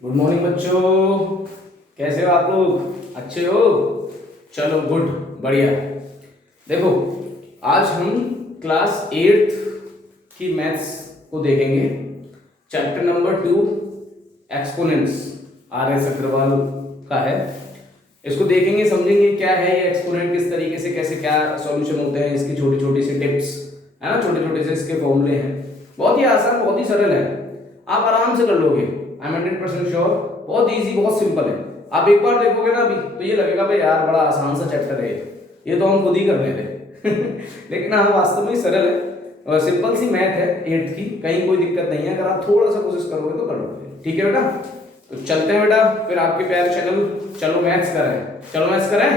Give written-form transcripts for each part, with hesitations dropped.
Good morning बच्चों, कैसे हो आप लोग? अच्छे हो? चलो गुड, बढ़िया। देखो, आज हम क्लास 8th की मैथ्स को देखेंगे। Chapter number 2 exponents RS Agarwal का है। इसको देखेंगे, समझेंगे क्या है ये एक्सपोनेंट, किस तरीके से कैसे क्या सॉल्यूशन होते हैं, इसकी छोटी छोटी सी टिप्स है ना, छोटे छोटे से इसके फॉर्मूले हैं। बहुत ही आसान, बहुत ही सरल है, आप आराम से कर लोगे। I am 100% sure. बहुत इजी, बहुत सिंपल है। आप एक बार देखोगे ना अभी तो ये लगेगा भाई यार बड़ा आसान सा चैप्टर है ये तो हम खुद ही कर रहे थे लेकिन हाँ, वास्तव में सरल है, सिंपल सी मैथ है 8th की, कहीं कोई दिक्कत नहीं है। अगर आप थोड़ा सा कोशिश करोगे तो कर लोगे। ठीक है बेटा, तो चलते हैं बेटा फिर आपके प्यारे चैनल चलो मैथ्स करें। चलो मैथ्स करें,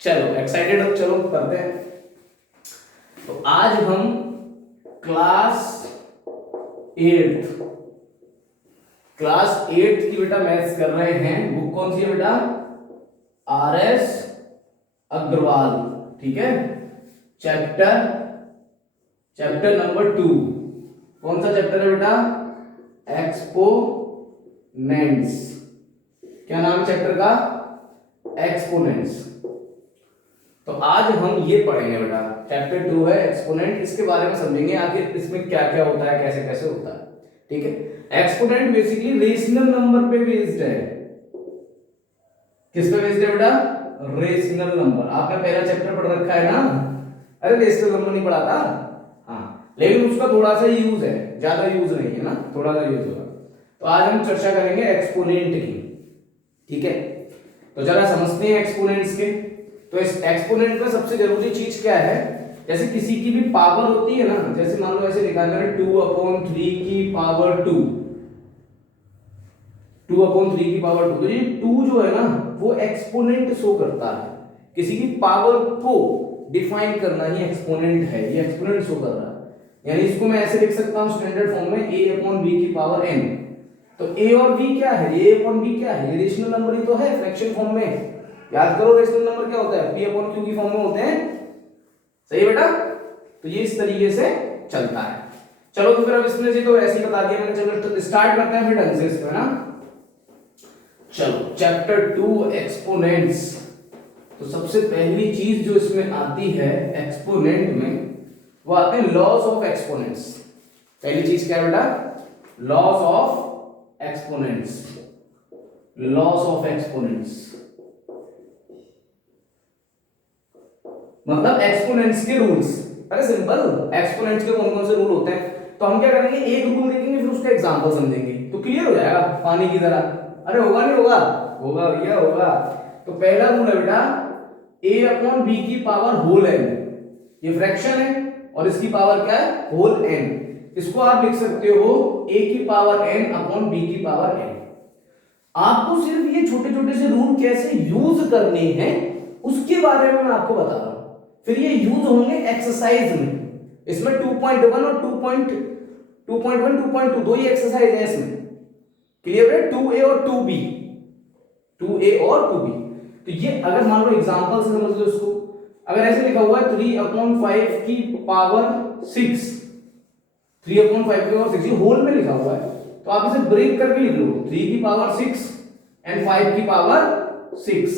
चलो एक्साइटेड हो, चलो करते हैं। तो आज हम क्लास 8th की बेटा मैथ्स कर रहे हैं। बुक कौन सी है बेटा? RS अग्रवाल। ठीक है, चैप्टर नंबर 2। कौन सा चैप्टर है बेटा? एक्सपोनेंट्स। क्या नाम चैप्टर का? एक्सपोनेंट्स। तो आज हम ये पढ़ेंगे बेटा, चैप्टर 2 है एक्सपोनेंट। इसके बारे में समझेंगे आखिर इसमें क्या क्या होता है, कैसे कैसे होता है। ठीक है, एक्सपोनेंट बेसिकली रेशनल नंबर पे बेस्ड है। किस पे बेस्ड है बेटा? Rational number. आपने पहला चैप्टर पढ़ रखा है ना? अरे रेशनल नंबर नहीं पढ़ा था? हाँ, लेकिन उसका थोड़ा सा यूज है, ज्यादा यूज नहीं है ना, थोड़ा सा यूज होगा। तो आज हम चर्चा करेंगे एक्सपोनेंट की। ठीक है, तो जरा समझते हैं एक्सपोनेंट्स के। तो इस एक्सपोनेंट में सबसे जरूरी चीज क्या है? जैसे किसी की भी पावर होती है ना, जैसे मान लो ऐसे लिखा है 2/3 की पावर 2, 2/3 की पावर 2। तो ये 2 जो है ना वो एक्सपोनेंट शो करता है। किसी की पावर को डिफाइन करना ही एक्सपोनेंट है, ये एक्सपोनेंट शो कर रहा है। यानी इसको मैं ऐसे लिख सकता हूं स्टैंडर्ड फॉर्म में a/b की पावर n। तो a और b क्या है? a/b क्या है? ये रेशनल नंबर ही तो है फ्रैक्शन फॉर्म में। याद करो रेशनल नंबर क्या होता है? p/q की फॉर्म में होते हैं। सही है बेटा? तो ये इस तरीके से चलता है। चलो तो फिर अब इसमें से तो ऐसे ही बता दिया मैंने। चलो तो स्टार्ट करते हैं फिर ढंग से इसमें ना। चलो चैप्टर 2 एक्सपोनेंट्स। तो सबसे पहली चीज जो इसमें आती है एक्सपोनेंट में, वो आते हैं लॉस ऑफ एक्सपोनेंट्स। पहली चीज क्या है बेटा? Loss of exponents. Loss of exponents मतलब एक्सपोनेंट्स के रूल्स। अरे सिंपल, एक्सपोनेंट्स के कौन कौन से रूल होते हैं? तो हम क्या करेंगे, एक रूल देखेंगे फिर उसका एग्जांपल समझेंगे, तो क्लियर हो जाएगा पानी की तरह। अरे होगा नहीं होगा? होगा भैया होगा। तो पहला रूल है बेटा a/b की पावर होल n। ये फ्रैक्शन है और इसकी पावर क्या है? Whole n। इसको आप लिख सकते हो a की पावर n/b की पावर n। आपको सिर्फ ये छोटे छोटे से रूल कैसे यूज करने हैं उसके बारे में मैं आपको बता रहा हूं। फिर ये यूज होंगे एक्सरसाइज में। इसमें 2.1 और 2.1 दो ही एक्सरसाइज है इसमें। क्लियर है? 2a और 2b, 2a और 2b। तो ये अगर मान लो एग्जांपल से समझ लो इसको। अगर ऐसे लिखा हुआ है 3/5 की पावर 6, 3/5 की पावर 6 ये होल में लिखा हुआ है, तो आप इसे ब्रेक करके लिख लो 3 की पावर 6 एंड 5 की पावर 6।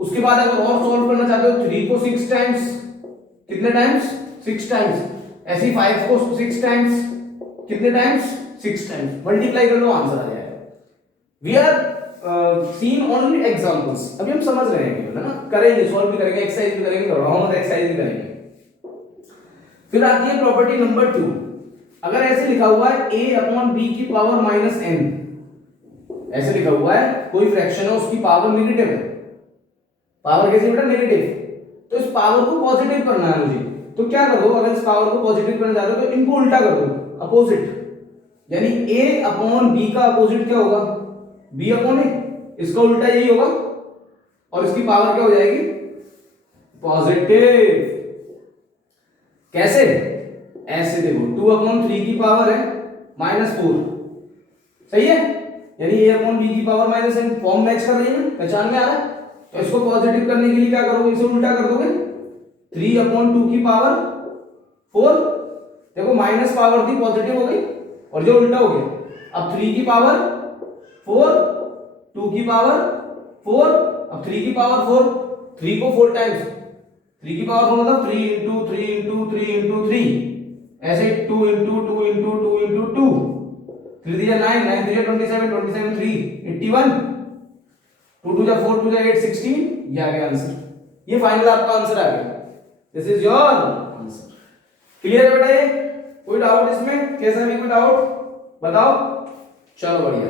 उसके बाद अगर और सॉल्व करना चाहते हो 3 को 6 टाइम्स, कितने टाइम्स? 6 टाइम्स। ऐसे ही 5 को 6 टाइम्स, कितने टाइम्स? 6 टाइम्स। मल्टीप्लाई कर लो, आंसर आ जाएगा। We are seen only examples. अभी हम समझ रहे हैं ना, करेंगे, सॉल्व भी करेंगे, एक्सरसाइज भी करेंगे, राउंड एक्सरसाइज भी करेंगे। फिर आती है प्रॉपर्टी नंबर 2। अगर ऐसे लिखा हुआ है a/b की पावर -n, ऐसे लिखा हुआ है, कोई फ्रैक्शन है उसकी पावर नेगेटिव है। पावर कैसी बेटा? नेगेटिव। तो इस पावर को पॉजिटिव करना है मुझे, तो क्या करो, अगर इस पावर को पॉजिटिव करना चाहते हो तो इनको उल्टा कर दो, अपोजिट। यानी a/b का अपोजिट क्या होगा? b/a। इसका उल्टा यही होगा और इसकी पावर क्या हो जाएगी? पॉजिटिव। कैसे? ऐसे देखो 2/3 की पावर है -4, सही है? यानी a/b की पावर -n। फॉर्म मैच कर रही है, पहचान में आ रहा है? तो इसको पॉजिटिव करने के लिए क्या करोगे? इसे उल्टा कर दोगे, 3/2 की पावर 4। देखो माइनस पावर थी, पॉजिटिव हो गई और जो उल्टा हो गया। अब 3 की पावर 4, 2 की पावर 4, अब 3 की पावर 4, 3 को 4 टाइम्स, 3 की पावर 4 मतलब 3 इंटू 3 इंटू 3 इंटू 3, ऐसे 2 इंटू 2 इंटू 2 इंटू 2, 3 3 9, 9 3 27, 27 3 81, 2 2 4 2 8 16, ये आ गया आंसर। ये फाइनल आपका आंसर आ गया। This is your answer. Clear है बेटा? ये कोई डाउट इसमें? कैसा भी कोई डाउट बताओ। चलो बढ़िया,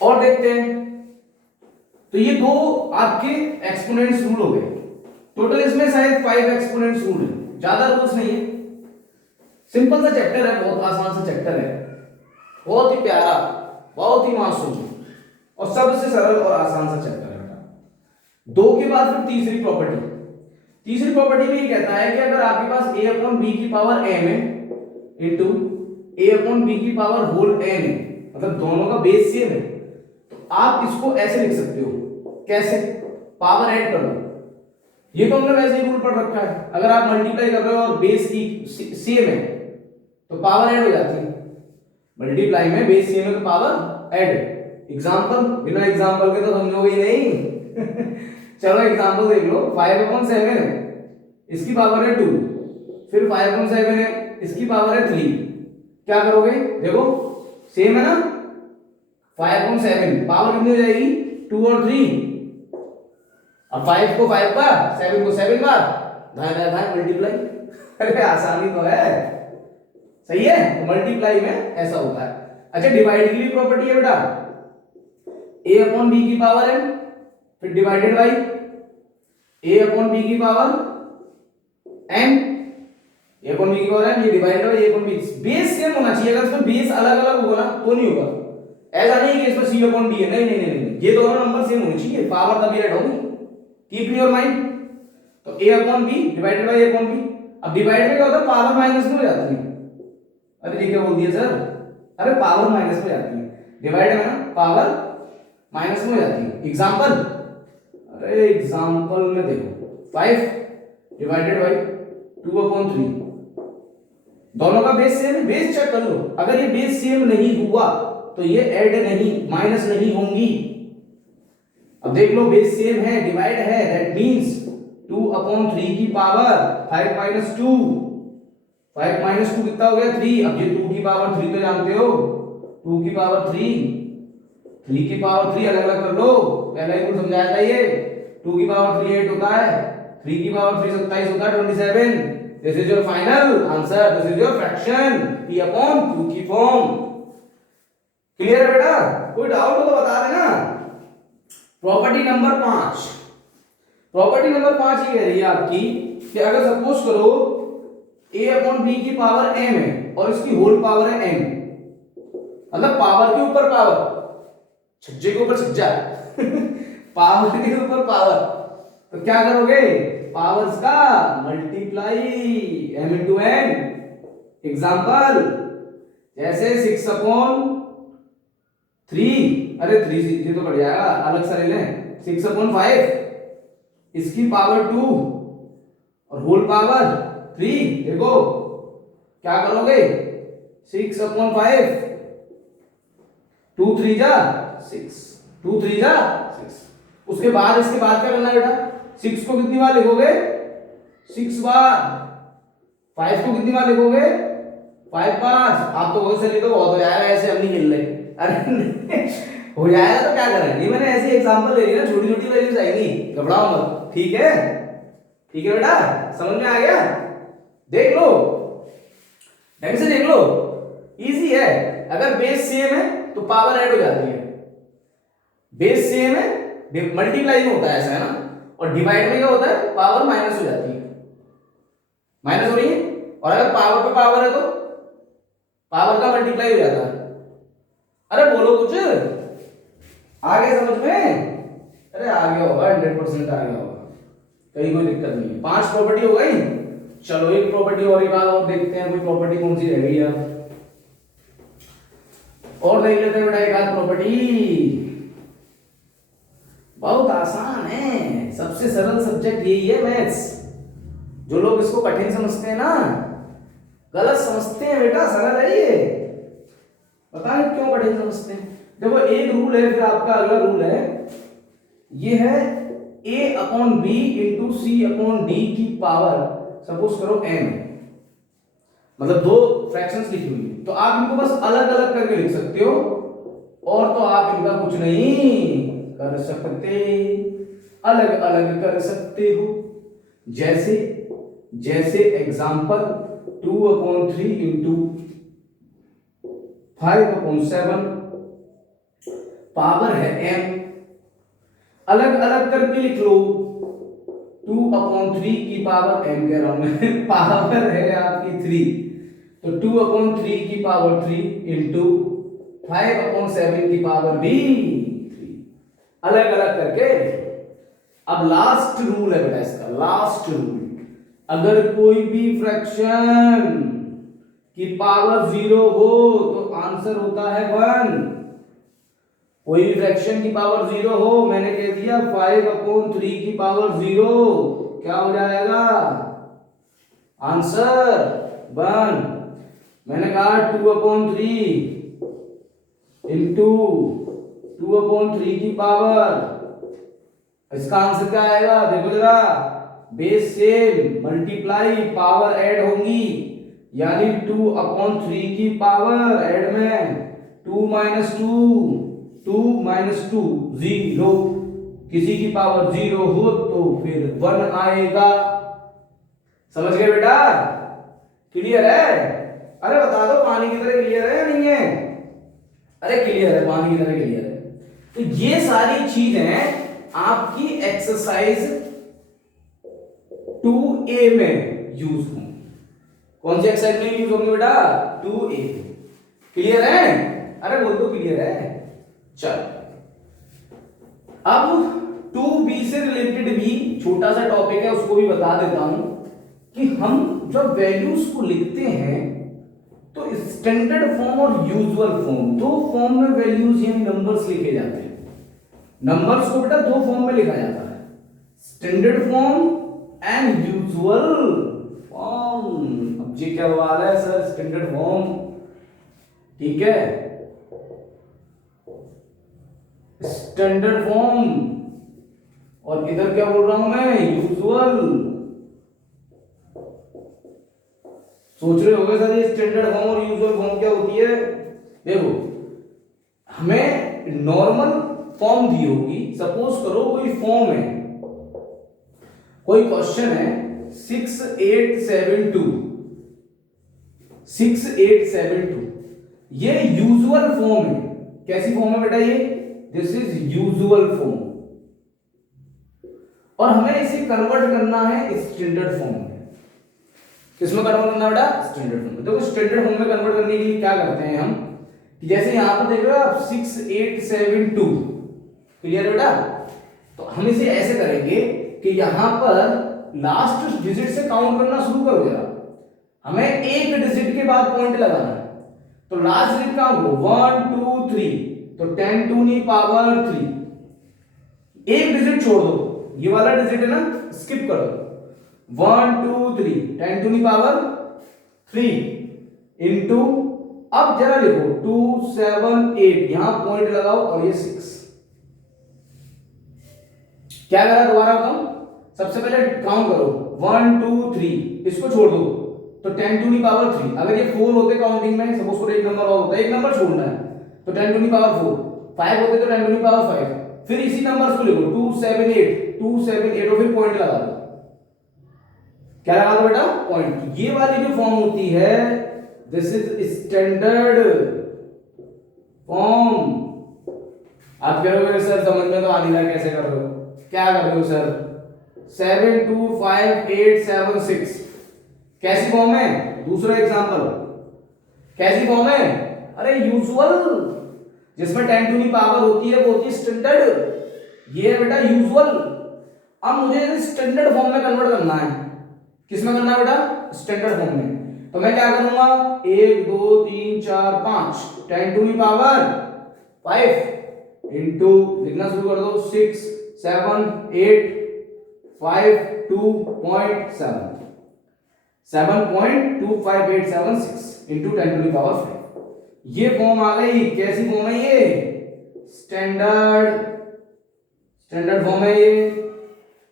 और देखते हैं। तो ये दो आपके एक्सपोनेंट्स रूल हो गए। टोटल इसमें शायद 5 एक्सपोनेंट्स रूल है, ज्यादा रूल्स नहीं है। सिंपल सा चैप्टर है, बहुत आसान सा चैप्टर है, बहुत ही प्यारा, बहुत ही मासूम और सबसे सरल और आसान सा चैप्टर है बेटा। दो के बाद फिर तीसरी प्रॉपर्टी। तीसरी प्रॉपर्टी में ये कहता है कि अगर आपके पास a अपॉन b की पावर m है इनटू a अपॉन b की पावर होल n है, मतलब दोनों का बेस सेम है, तो आप इसको ऐसे लिख सकते हो। कैसे? पावर ऐड कर दो। ये तो हमने वैसे ही रूल पढ़ रखा है, अगर आप मल्टीप्लाई कर रहे हो और बेस की सेम है तो पावर ऐड हो जाती है। मल्टीप्लाई में बेस सेम है तो पावर ऐड। एग्जांपल, बिना एग्जांपल के तो समझोगे ही नहीं। चलो एग्जांपल देख लो। 5/7 है, इसकी पावर है 2, फिर 5/7 है, इसकी पावर है 3। क्या करोगे? देखो सेम है ना, 5/7 पावर कितनी हो जाएगी? 2 और 3। अब 5 को 5 बार, 7 को 7 बार, धाए धाए मल्टीप्लाई। अरे आसानी तो है, सही है। तो मल्टीप्लाई में ऐसा होता है। अच्छा, डिवाइड की भी प्रॉपर्टी है बेटा। a अपॉन b की पावर m, फिर divided by a upon b की power m, a upon b की पावर m, ये divided by a upon b। Base same होना चाहिए। अगर इसमें बेस अलग अलग होगा ना तो नहीं होगा। ऐसा नहीं कि इसमें c अपॉन d है, नहीं नहीं नहीं नहीं, ये दोनों नंबर सेम होने चाहिए, पावर तभी ऐड होगी। Keep in your mind. तो a upon b divided by a upon b। अब डिवाइड में क्या होता है? पावर माइनस में हो जाती है। अरे ये क्या बोल दिया सर? अरे पावर माइनस में जाती है, डिवाइड में ना पावर माइनस में हो जाती है। एग्जांपल, अरे एग्जांपल में देखो 5 डिवाइडेड बाई 2/3, दोनों का बेस सेम है। बेस चेक कर लो, अगर ये बेस सेम नहीं हुआ तो ये ऐड नहीं, माइनस नहीं होंगी। अब देख लो बेस सेम है, डिवाइड है, दैट मींस 2/3 की पावर 5 माइनस 2, 5 माइनस 2 कितना हो गया? 3। अब ये 2 की पावर 3 तो जानते हो, 2 की पावर 3, 3 की पावर 3 अलग अलग कर लो, पहला ही कुछ समझाया था ये। 2 की पावर 3 8 होता है, 3 की पावर 3 27 होता है, 27। This is your final answer, this is your fraction p upon q की फॉर्म। क्लियर है बेटा? कोई डाउट हो तो बता देना। Property number 5। प्रॉपर्टी नंबर 5 ये कह रही है आपकी कि अगर सपोज करो a अपॉन b की पावर m है और इसकी होल पावर है m, मतलब पावर के ऊपर पावर, छज्जे के ऊपर छज्जा। पावर के ऊपर पावर, तो क्या करोगे? पावर्स का multiply, m into n। Example जैसे 6/3, अरे 3 तो बढ़ जाएगा, अलग से ले लें। 6/5, इसकी पावर 2 और होल पावर 3। देखो क्या करोगे? 6/5, 2 3 जा 6, 2 3 जा 6। उसके बाद इसके बाद क्या करना है बेटा? 6 को कितनी बार लिखोगे? 6 बार। 5 को कितनी बार लिखोगे? 5 बार। आप तो वैसे लिखो बहुत हो जाएगा, ऐसे हम नहीं खेल रहे। अरे हो जाएगा तो क्या करें? ये मैंने ऐसी एग्जांपल ले ली ना, छोटी छोटी वैल्यूज आएंगी, घबराओ मत। ठीक है? ठीक है बेटा, समझ में आ गया? देख लो, ढंग से देख लो, इजी है। अगर बेस सेम है तो पावर ऐड हो जाती है। बेस सेम है, मल्टीप्लाई में होता है ऐसा, है ना? और डिवाइड में क्या होता है? पावर माइनस हो जाती है, माइनस हो रही है। और अगर पावर पे पावर है तो पावर का मल्टीप्लाई हो जाता है। अरे बोलो कुछ, आ गया समझ में? अरे आ गया होगा, 100% आ गया होगा, कहीं कोई दिक्कत नहीं है। 5 प्रॉपर्टी हो गई। चलो एक प्रॉपर्टी और, एक बार और देखते हैं, कोई प्रॉपर्टी कौन सी रह गई यार, और देख लेते हैं बेटा एक आध प्रॉपर्टी। बहुत आसान है, सबसे सरल सब्जेक्ट यही है मैथ्स। जो लोग इसको कठिन समझते हैं ना, गलत समझते हैं बेटा, सरल है ये। पता नहीं क्यों कठिन समझते हैं। देखो एक रूल है, फिर आपका अगला रूल है, ये है a upon b into c upon d की पावर, सपोज करो m, मतलब दो फ्रैक्शंस लिखी हुई है, तो आप इनको बस अलग अलग करके लिख सकते हो, और तो आप इनका कुछ नहीं कर सकते, अलग अलग कर सकते हो। जैसे जैसे एग्जांपल 2/3 इंटू 5/7 पावर है m, अलग अलग करके लिख लो। 2/3 की पावर m कह रहा हूं मैं पावर है आपकी 3, तो 2/3 की पावर 3 इंटू 5/7 की पावर भी 3, अलग अलग करके। अब लास्ट रूल है बेटा इसका, लास्ट रूल, अगर कोई भी फ्रैक्शन की पावर 0 हो तो आंसर होता है 1। कोई भी फ्रैक्शन की पावर 0 हो, मैंने कह दिया 5/3 की पावर 0, क्या हो जाएगा आंसर 1। मैंने कहा 2/3 इंटू 2/3 की पावर, इसका आंसर क्या आएगा देखो जरा, base same multiply power add होंगी, यानी 2/3 की पावर ऐड में 2 - 2 2 - 2 0, किसी की पावर 0 हो तो फिर 1 आएगा। समझ गए बेटा? क्लियर है? अरे बता दो पानी की तरह क्लियर है या नहीं है? अरे क्लियर है, पानी की तरह क्लियर है। तो ये सारी चीजें आपकी एक्सरसाइज 2A में यूज होंगी। कौन सी एक्सरसाइज में यूज होंगे बेटा? 2A। क्लियर है? अरे बोल दो क्लियर है। चलो अब 2B से रिलेटेड भी छोटा सा टॉपिक है, उसको भी बता देता हूं कि हम जब वैल्यूज को लिखते हैं तो स्टैंडर्ड फॉर्म और यूजुअल फॉर्म, दो फॉर्म में वैल्यूज यानी नंबर्स लिखे जाते हैं। नंबर्स को बेटा दो फॉर्म में लिखा जाता है, standard form and usual form. अब जी क्या सवाल है सर? स्टैंडर्ड फॉर्म, ठीक है, स्टैंडर्ड फॉर्म, और इधर क्या बोल रहा हूं मैं? यूजुअल। सोच रहे होगे सर ये स्टैंडर्ड फॉर्म और यूजुअल फॉर्म क्या होती है? देखो हमें नॉर्मल फॉर्म दी होगी, सपोज करो कोई फॉर्म है, कोई क्वेश्चन है 6872 6872, ये यूजुअल फॉर्म है। कैसी फॉर्म है बेटा ये? दिस इज यूजुअल फॉर्म, और हमें इसे कन्वर्ट करना है स्टैंडर्ड फॉर्म में। किसमें कन्वर्ट करना बेटा? स्टैंडर्ड फॉर्म में। देखो स्टैंडर्ड फॉर्म में कन्वर्ट करने के लिए क्या करते हैं हम, जैसे यहां पर देख रहे हो आप 6872, क्लियर बेटा? तो हम इसे ऐसे करेंगे कि यहां पर लास्ट डिजिट से काउंट करना शुरू करो जरा, हमें एक डिजिट के बाद पॉइंट लगाना है, तो लास्ट डिजिट काउंट करो 1 2 3, तो 10 टू नी पावर 3, एक डिजिट छोड़ दो, ये वाला डिजिट है ना, स्किप कर दो, 1 2 3 10 टू नी पावर 3 इंटू, अब जरा लिखो 2 7 8, यहां पॉइंट लगाओ और ये 6। क्या करा दोबारा बताऊं? सबसे पहले काउंट करो 1 2 3, इसको छोड़ दो तो 10 टू नी पावर 3, अगर ये 4 होते काउंटिंग में, सपोज करो एक नंबर और होता, एक नंबर छोड़ना है तो 10 टू नी पावर 4, 5 होते तो 10 टू नी पावर 5, फिर इसी नंबर्स को लिखो 2 7 8 2 7 8 और फिर पॉइंट लगा दो। क्या लगा दो बेटा? पॉइंट। ये वाली जो फॉर्म होती है दिस इज स्टैंडर्ड फॉर्म। आप कह रहे हो सर समझ में तो आ नहीं रहा, कैसे कर रहे हो? क्या कर रहे हो सर? 7 2 5 8 7 6 कैसी फॉर्म है? दूसरा एग्जांपल कैसी फॉर्म है? अरे यूजुअल, जिसमें 10 टू दी पावर होती है वो होती है स्टैंडर्ड, ये है बेटा यूजुअल। अब मुझे स्टैंडर्ड फॉर्म में कन्वर्ट करना है, किसमें करना है बेटा? स्टैंडर्ड फॉर्म में। तो मैं क्या करूंगा? 1 2 3 4 5 10 टू दी पावर 5 इंटू, लिखना शुरू कर दो 6 7 8 5 2.7 7.25876 इंटू 10 टू दी पावर 5। ये फॉर्म आ गई। कैसी फॉर्म है ये? स्टैंडर्ड स्टैंडर्ड फॉर्म है ये।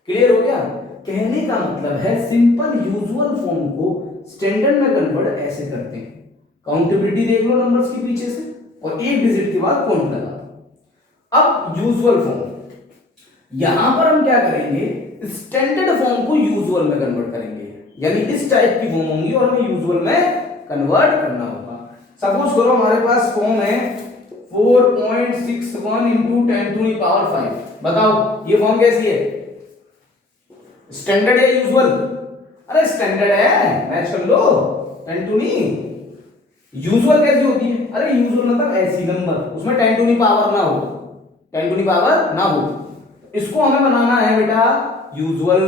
क्लियर हो गया? कहने का मतलब है सिंपल यूजुअल फॉर्म को स्टैंडर्ड में कन्वर्ट ऐसे करते हैं। काउंटेबिलिटी देख लो नंबर्स के पीछे से और एक डिजिट के बाद पॉइंट लगा दो। अब यूजुअल फॉर्म, यहां पर हम क्या करेंगे, स्टैंडर्ड फॉर्म को यूजुअल में कन्वर्ट करेंगे, यानी इस टाइप की फॉर्म होंगी और हमें यूजुअल में कन्वर्ट करना होगा। सपोज करो हमारे पास फॉर्म है 4.61 into 10 to the power 5। बताओ ये फॉर्म कैसी है, स्टैंडर्ड या यूजुअल? अरे स्टैंडर्ड है, मैच कर लो। 10 to नहीं, यूजुअल कैसी होती है? अरे यूजुअल मतलब ऐसी नंबर उसमें 10 to the पावर ना हो, 10 to the पावर ना हो, इसको हमें बनाना है बेटा usual.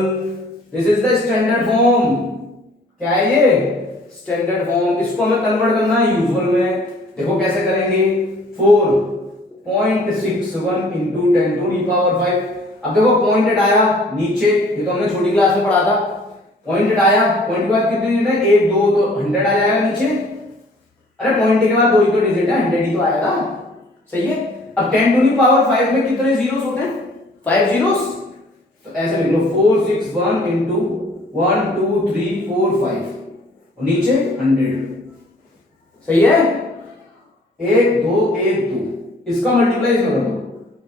This is the standard form. क्या है ये? Standard form. इसको हमें कन्वर्ट करना है यूजुअल में। देखो कैसे करेंगे, 4.61 into 10 to the power 5। अब देखो पॉइंट हटाया नीचे, ये तो हमने छोटी क्लास में पढ़ा था। पॉइंट हटाया, पॉइंट के बाद कितने डिजिट है? 1 2 तो 100 आ जाएगा नीचे। अरे पॉइंट के बाद 2 ही तो डिजिट है, 100 ही तो आएगा। सही है। अब 10 to the power 5 में कितने जीरोस होते हैं? 5 जीरोस। तो ऐसे लिख लो 461 into 1 2 3 4 5 और नीचे 100। सही है। 1 2 1 2, इसका मल्टीप्लाई कर दो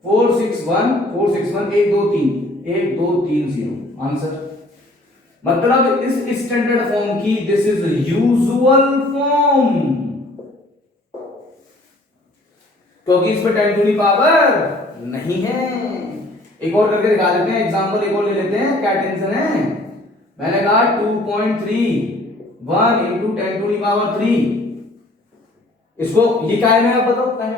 461 461 1 2 3 1 2 3 0 आंसर। मतलब इस स्टैंडर्ड फॉर्म की दिस इज यूजुअल फॉर्म, क्योंकि इस पे 10 to the पावर नहीं है। एक और करके दिखा देते हैं एग्जांपल, एक और ले लेते हैं। क्या टेंशन है, मैंने कहा 2.31 into 10 to the power 3। इसको ये क्या है आप बताओ, क्या है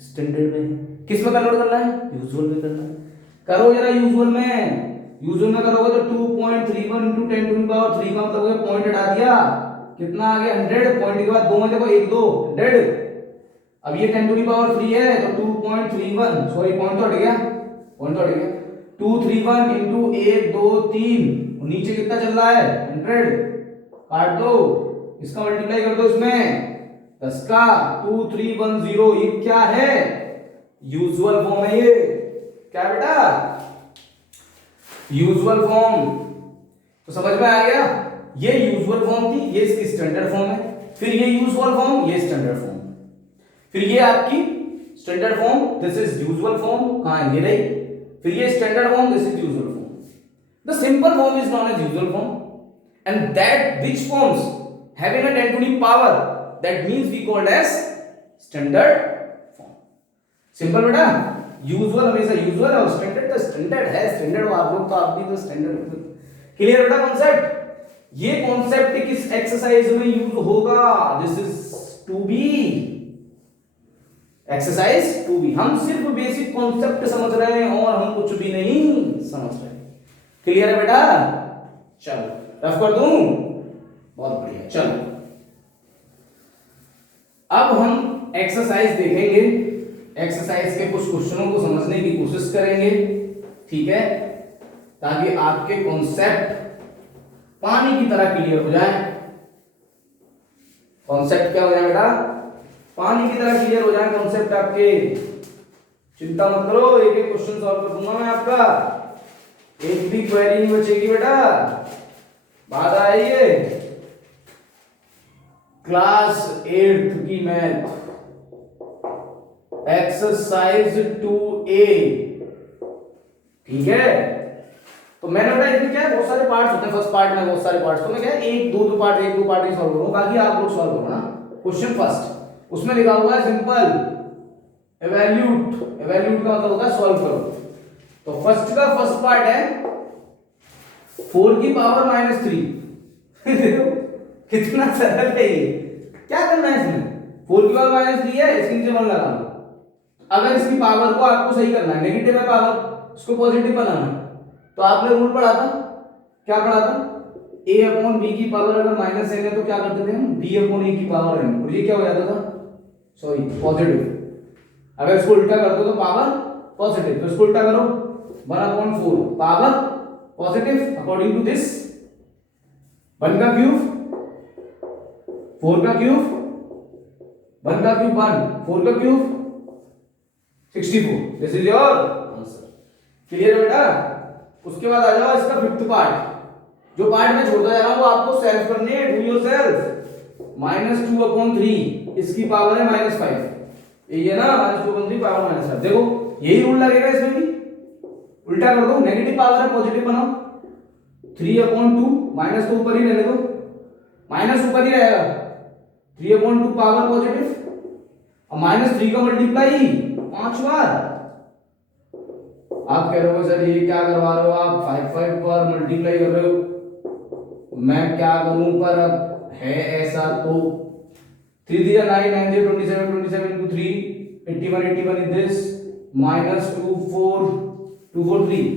स्टैंडर्ड में। किस में कन्वर्ट करना है? यूजुअल में करना है। करो जरा यूजुअल में, यूजुअल में करोगे तो 2.31 into 10 to the power 3 का मतलब हो गया, पॉइंट हटा दिया कितना आ गया 100। पॉइंट के बाद दो में देखो 1 2 100। अब ये 10 to the power 3 है तो 2.31, सॉरी पॉइंट तो हट गया, पॉइंट तो हट गया। 231 into 1 2 3 और नीचे कितना चल रहा है 100, काट दो, इसका मल्टीप्लाई कर दो इसमें 10 का 2310। ये क्या है? यूजुअल फॉर्म है ये। क्या बेटा? Usual form. तो समझ में आ गया, ये यूजुअल फॉर्म थी, ये इसकी स्टैंडर्ड फॉर्म है। फिर ये यूजुअल फॉर्म, ये स्टैंडर्ड फॉर्म। फिर ये आपकी standard form, this is usual form, कहां है ये रही। फिर ये standard form, this is usual form. The simple form is known as usual form and that which forms having a 10 to the power that means we called as standard form। Simple बेटा, usual हमेशा usual और standard तो standard है, standard हो आप लोग तो, आप भी तो स्टैंडर्ड। क्लियर बेटा कॉन्सेप्ट? ये कॉन्सेप्ट किस एक्सरसाइज में यूज होगा? This is 2B, exercise 2B। हम सिर्फ बेसिक कॉन्सेप्ट समझ रहे हैं और हम कुछ भी नहीं समझ रहे। क्लियर है बेटा? चलो रफ कर दूं, बहुत बढ़िया। चलो अब हम एक्सरसाइज देखेंगे, एक्सरसाइज के कुछ क्वेश्चनों को समझने की कोशिश करेंगे, ठीक है, ताकि आपके कॉन्सेप्ट पानी की तरह क्लियर हो जाए। कॉन्सेप्ट क्या हो जाए बेटा? पानी की तरह क्लियर हो जाए कॉन्सेप्ट आपके। चिंता मत करो, एक एक क्वेश्चन सॉल्व कर दूंगा मैं आपका, एक भी क्वेरी नहीं बचेगी बेटा। बात आइए क्लास 8th की मैथ एक्सरसाइज 2A, ठीक है। तो मैंने बताया इसमें क्या है, बहुत सारे पार्ट्स होते हैं, फर्स्ट पार्ट में बहुत सारे पार्ट्स, तो मैं क्या है एक दो पार्ट ही सॉल्व करूंगा, बाकी आप लोग सॉल्व करो ना। क्वेश्चन फर्स्ट, उसमें लिखा हुआ है सिंपल एवैल्यूट, एवैल्यूट का मतलब होता है सॉल्व करो। तो फर्स्ट का फर्स्ट पार्ट है 4 की पावर -3। देखो कितना सरल है ये। क्या करना है इसमें, 4 की पावर -3 है, इसके नीचे 1 लगा लो। अगर इसकी पावर को आपको सही करना है, नेगेटिव है पावर, इसको पॉजिटिव बनाना है, तो आपने रूल पढ़ा था, क्या पढ़ा था, a/b की पावर अगर -n है तो क्या करते थे हम, b/a की पावर n, और ये क्या हो जाता था, सॉरी पॉजिटिव। अगर इसको उल्टा कर दो तो पावर पॉजिटिव, तो इसको उल्टा करो 1/4 power positive according to this. 1 का क्यूब 4 का क्यूब, 1 का क्यूब 1, 4 का cube 64, this is your answer. Clear है बेटा? उसके बाद आ जाओ इसका फिफ्थ पार्ट। जो पार्ट मैं छोड़ता जा रहा हूं वो आपको सेल्फ करने है, डू योर सेल्फ। -2/3 इसकी पावर है -5, ये ना -2/3 पावर -5। देखो यही रूल लगेगा इसमें भी, उल्टा कर दो, नेगेटिव पावर है पॉजिटिव बनाओ। 3/2 माइनस तो ऊपर ही रहने दो, माइनस ऊपर ही रहेगा, 3/2 पावर पॉजिटिव और -3 का मल्टीप्लाई 5 बार। आप कह रहे हो सर ये क्या करवा रहे हो आप, 5 पर मल्टीप्लाई कर रहे हो, मैं क्या करूं, पर अब है ऐसा तो 3 3 9 9 27 27 into 3 81 81 is this -243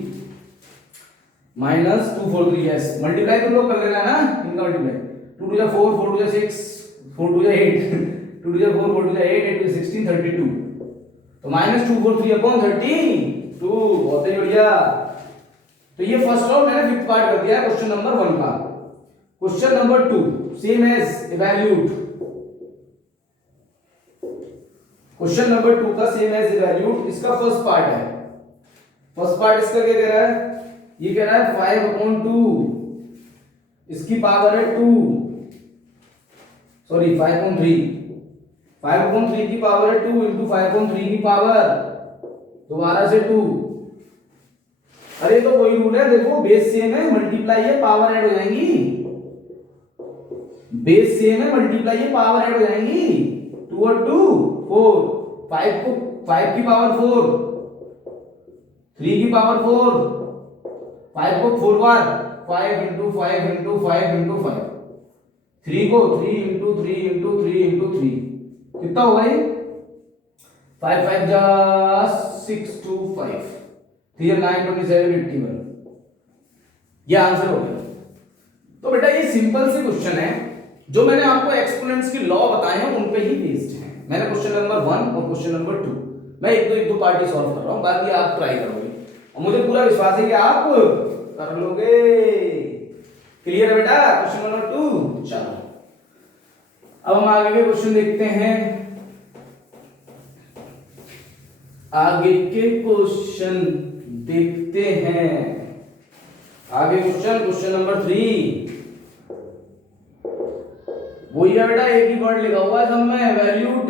-243 yes. Multiply तो लोग कर लेना ना, इनका multiply 2 to 4 4 to 6 4 to 8 2 to 4 4 to 8 8 to 16 32, तो -243/32 बहुत ही बढ़िया। तो ये फर्स्ट राउंड मैंने फिफ्थ पार्ट कर दिया है क्वेश्चन नंबर 1 का। Question number 2 same as evaluate. Question number 2 का सेम एज इवैल्यूट, इसका फर्स्ट पार्ट है। फर्स्ट पार्ट इसका क्या कह रहा है, ये कह रहा है 5/2 इसकी पावर है 2, सॉरी 5/3 5/3 की पावर है 2 इंटू 5/3 की पावर दोबारा से 2। अरे तो वही रूल है, देखो बेस सेम है, मल्टीप्लाई है पावर ऐड हो जाएंगी, बेस सेम है मल्टीप्लाई है पावर ऐड हो जाएंगी। 2 और 2 4, 5 को 5 की पावर 4, 3 की पावर 4, 5 को 4 बार 5 इंटू 5 इंटू 5 इंटू 5, 3 को 3 इंटू 3 इंटू 3 इंटू 3, कितना होगा ये 5 5 जा 6 2 5 3 9 27 81, ये आंसर हो गया। तो बेटा ये सिंपल से क्वेश्चन है, जो मैंने आपको एक्सपोनेंट्स के लॉ बताए हैं उन पे ही बेस्ड है। मैंने क्वेश्चन नंबर 1 और क्वेश्चन नंबर 2 मैं एक दो पार्टी सॉल्व कर रहा हूं, बाकी आप ट्राई करोगे और मुझे पूरा विश्वास है कि आप कर लोगे। क्लियर है बेटा? Question number 2। चलो अब हम आगे के क्वेश्चन देखते हैं। आगे के क्वेश्चन देखते हैं। आगे क्वेश्चन नंबर 3 वही है बेटा, एक ही वर्ड लिखा हुआ है सब में, वैल्यूट।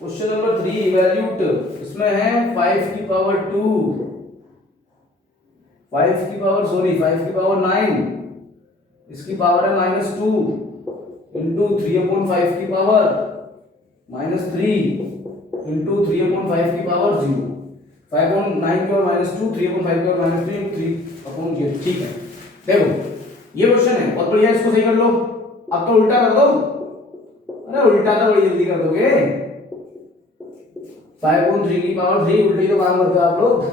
क्वेश्चन नंबर 3 वैल्यूट, इसमें है 5 की पावर 2 5 की पावर सॉरी 5 की पावर 9, इसकी पावर है -2 इंटू 3/5 की पावर -3 इंटू 3/5 की पावर 0, 5/9 की पावर -2 3/5 की पावर -3 3/0। ठीक है, देखो ये क्वेश्चन है बहुत बढ़िया, इसको सही कर लो। अब तो उल्टा कर दो, अरे उल्टा तो बड़ी जल्दी कर दोगे। 5/3 की पावर 3 उल्टी तो काम करते हो आप लोग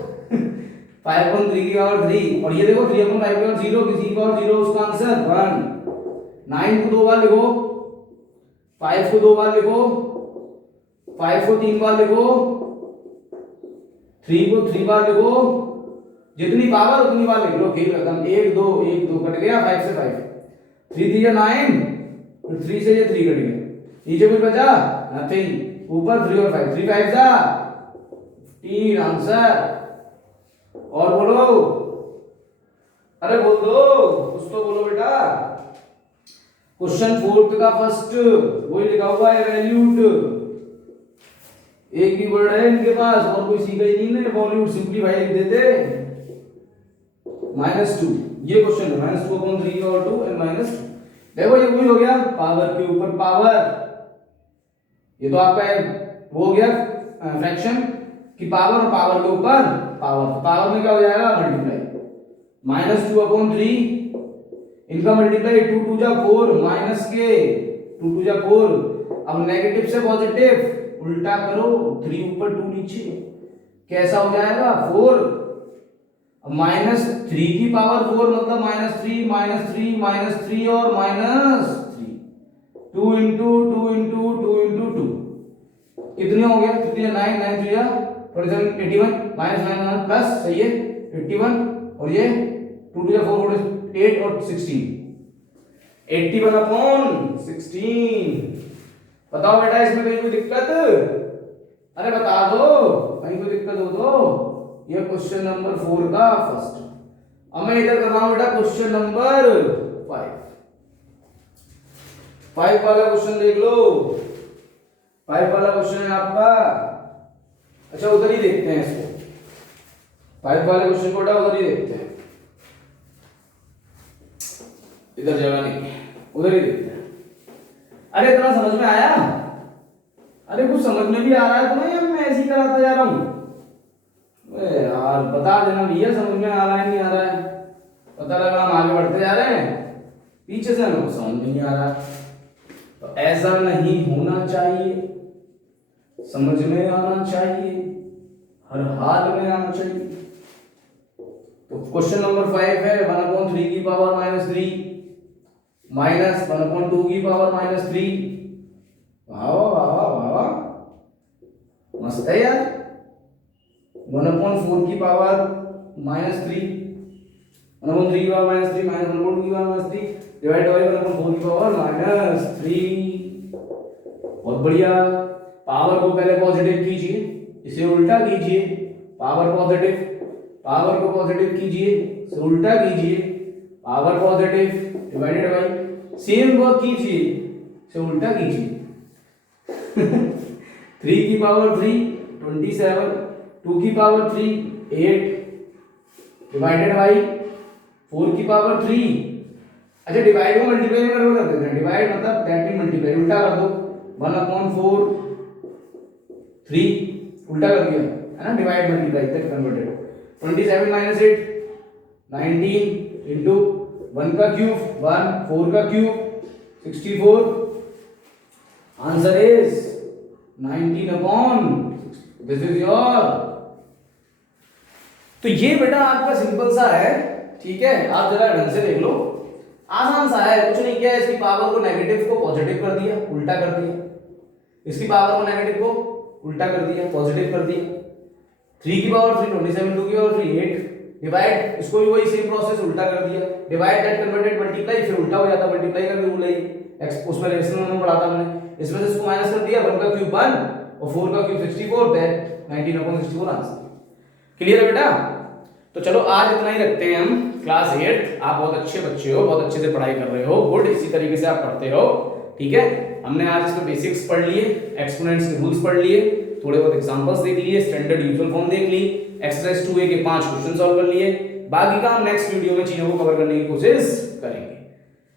5/3 की पावर 3 और ये देखो 3/5 की पावर 0, किसी की पावर 0 उसका आंसर 1। 9 को 2 बार लिखो, 5 को 2 बार लिखो, 5 को 3 बार लिखो, 3 को 3 बार लिखो, जितनी पावर उतनी बार लिख लो। खेल खत्म, 1 2 कट गया, 5 से 5 3 3 9, 3 से ये 3 कट गया, नीचे कुछ बचा नथिंग, ऊपर 3 और 5 3 5 जा 15 आंसर। और बोलो, अरे बोल दो, कुछ तो बोलो बेटा। क्वेश्चन 4 का फर्स्ट वही लिखा हुआ है वैल्यूट, एक ही वर्ड है इनके पास और कोई सीखा ही नहीं है, वॉल्यूट सिंपलीफाई लिख देते -2। ये क्वेश्चन है -2/3 और 2 एंड -2। देखो ये वही हो गया, पावर के ऊपर पावर, ये तो आपका वो हो गया फ्रैक्शन की पावर और पावर के ऊपर पावर, पावर में क्या हो जाएगा मल्टीप्लाई, -2/3 इनका मल्टीप्लाई 2 2 जा 4 माइनस के 2 2 जा 4, अब नेगेटिव से पॉजिटिव उल्टा करो, 3 ऊपर 2 नीचे, कैसा हो जाएगा 4, -3 की पावर 4 मतलब -3 -3 और -3, 2 इंटू 2 इंटू 2 इंटू 2 कितने हो गया, कितने 9 9 3 47 81 -9 प्लस सही है 81 और ये 2 2 4 8 और 16 81/16। बताओ बेटा इसमें कोई दिक्कत, अरे बता दो, कहीं कोई दिक्कत हो तो। ये क्वेश्चन नंबर 4 का फर्स्ट। अब मैं इधर कर रहा हूं बेटा क्वेश्चन नंबर 5 वाला क्वेश्चन देख लो। 5 वाला क्वेश्चन है आपका, अच्छा उधर ही देखते हैं इसको। 5 वाले क्वेश्चन को उधर ही देखते हैं, इधर जगह नहीं है, उधर ही देखते हैं। अरे इतना समझ में आया? अरे कुछ समझ में भी आ रहा है तुम्हें या मैं ऐसे ही कराता जा रहा हूं? अरे यार बता देना भैया समझ में आ रहा है नहीं आ रहा है। पता लगा हम आगे बढ़ते जा रहे हैं, पीछे से हमें समझ में नहीं आ रहा। तो ऐसा नहीं होना चाहिए, समझ में आना चाहिए, हर हाल में आना चाहिए। तो क्वेश्चन नंबर 5 है 1/3 की पावर -3 माइनस 1/2 की पावर -3। वाह वाह वाह वाह, मस्त है यार। 1/4 की पावर -3, 1/3 की पावर -3 माइनस 1/2 की पावर -3 डिवाइड बाय 1/4 की पावर -3। बहुत बढ़िया। पावर को पहले पॉजिटिव कीजिए, इसे उल्टा कीजिए, पावर पॉजिटिव, पावर को पॉजिटिव कीजिए, इसे उल्टा कीजिए, power positive divided by, same work कीजिए, इसे उल्टा कीजिए। 3 की पावर 3 27, 2 की पावर 3 8 डिवाइडेड बाई 4 की पावर 3। अच्छा डिवाइड को मल्टीप्लाई में कन्वर्ट कर देते हैं, डिवाइड मतलब दैट मीन मल्टीप्लाई, उल्टा कर दो 1/4 3 उल्टा कर दिया है ना, डिवाइड मल्टीप्लाई तक कन्वर्टेड। 27 - 8 19 इंटू 1 का क्यूब 1 4 का cube 64। Answer is 19/, this is your. तो ये बेटा आपका सिंपल सा है, ठीक है। आप जरा ढंग से देख लो, आसान सा है, कुछ नहीं किया। इसकी पावर को नेगेटिव को पॉजिटिव कर दिया, उल्टा कर दिया, इसकी पावर को नेगेटिव को उल्टा कर दिया, पॉजिटिव कर दिया। 3 की पावर 3 27, 2 की पावर 3 8 डिवाइड, इसको भी वही सेम प्रोसेस उल्टा कर दिया, डिवाइड दैट कन्वर्टेड मल्टीप्लाई, फिर उल्टा हो जाता, मल्टीप्लाई का भी उल्टा ही एक्स उसमें रेशनल में पढ़ा था हमने। इसमें से इसको माइनस कर दिया, 1 का क्यूब 1 और 4 का क्यूब 64, दैट 19/64 आंसर। क्लियर है बेटा? तो चलो आज इतना ही रखते हैं हम। क्लास 8 आप बहुत अच्छे बच्चे हो, बहुत अच्छे से पढ़ाई कर रहे हो, गुड। इसी तरीके से आप पढ़ते रहो, ठीक है। हमने आज इसमें बेसिक्स पढ़ लिए, एक्सपोनेंट्स के रूल्स पढ़ लिए, थोड़े बहुत एग्जांपल्स देख लिए, स्टैंडर्ड यूजुअल फॉर्म देख ली, एक्सरसाइज 2A के 5 क्वेश्चन सॉल्व कर लिए। बाकी का हम नेक्स्ट वीडियो में चीजों को कवर करने की कोशिश करेंगे।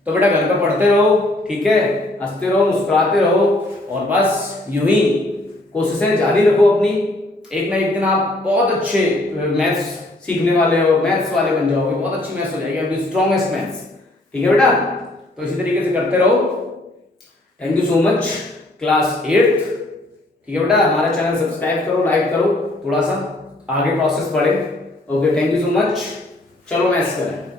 तो बेटा घर का पढ़ते रहो, ठीक है, हंसते रहो, मुस्कुराते रहो, और बस यूं ही कोशिशें जारी रखो अपनी। एक ना एक दिन आप बहुत अच्छे मैथ्स सीखने वाले हो, मैथ्स वाले बन जाओगे, बहुत अच्छी मैथ्स हो जाएगी आपकी, स्ट्रॉन्गेस्ट मैथ्स, ठीक है बेटा। तो इसी तरीके से करते रहो। Thank you so much class 8, ठीक है बेटा। हमारा चैनल सब्सक्राइब करो, लाइक करो, थोड़ा सा आगे प्रोसेस बढ़े। Okay, thank you so much. चलो मैथ्स करें।